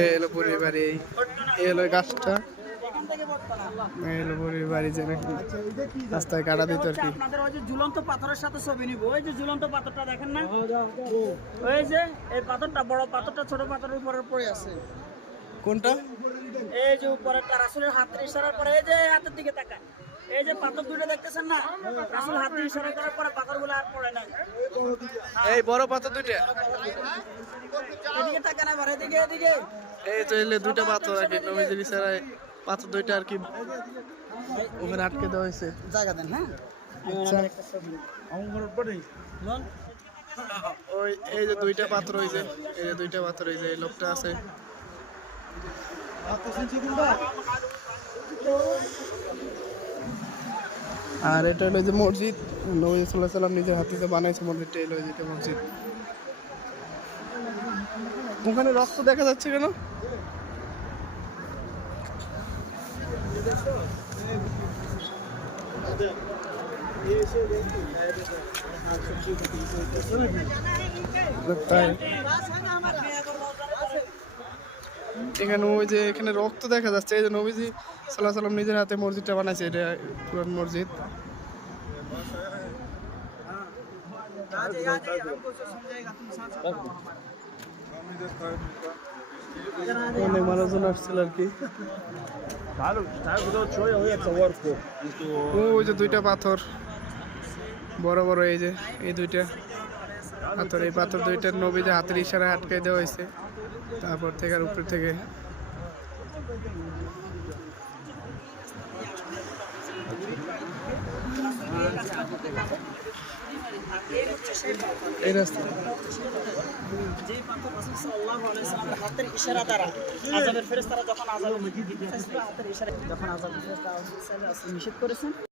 এই হলো বুড়ির বাড়ি, এই হলো গাছটা, এই হলো বুড়ির বাড়ি, যে নাকি রাস্তায় কাটা দিত আর কি। আপনাদের ওই যে ঝুলন্ত পাথরের সাথে ছবি নিব, ওই যে ঝুলন্ত পাথরটা দেখেন না, ওই যে এই পাথরটা, বড় পাথরটা ছোট পাথরের উপরে পড়ে আছে। কোনটা? এই যে উপরে রাসূলের হাতের ইশারার পরে, এই যে হাতের দিকে তাকান, এই যে পাথর দুটো দেখতেছেন না, রাসূল হাতের ইশারা করার পরে পাথরগুলো আর পড়ে নাই। এই বড় পাথর দুইটা, এদিকে তাকান, আবার এদিকে, এদিকে। এই তো এলে দুইটা পাথর আর কি, নবীজির ইশারায় পাথর দুইটা আর কি ওখানে আটকে দেওয়া হয়েছে। জায়গা দেন, হ্যাঁ। ওই এই যে দুইটা পাথর হয়েছে, এই যে দুইটা পাথর হয়েছে, এই লোকটা আছে। আর এটা হলো যে মসজিদ, নবী সাল্লাল্লাহু আলাইহি ওয়াসাল্লাম নিজের হাতে যে বানাইছে মসজিদটা, এলো যেটা মসজিদ। ওখানে রক্ত দেখা যাচ্ছে কেন? তাই এখানে ওই যে এখানে রক্ত দেখা যাচ্ছে, এই যে নবীজি সাল্লাল্লাহু আলাইহি ওয়াসাল্লাম নিজের হাতে মসজিদটা বানাইছে, এটা পুরান মসজিদ। অনেক মানুষজন আসছিল আর কি। ওই যে দুইটা পাথর বড় বড়, এই যে এই দুইটা পাথর, এই পাথর দুইটা নবীদের হাতের ইশারায় আটকে দেওয়া হয়েছে। তারপর থেকে আর উপর থেকে এই রাস্তা, যে পাথর রাসূল সাল্লাল্লাহু আলাইহি ওয়াসাল্লামের হাতের ইশারা দ্বারা আযাবের ফেরেশতারা যখন আযাব দিতে হাতের ইশারা, যখন আযাবের ফেরেশতারা নিষেধ করেছেন।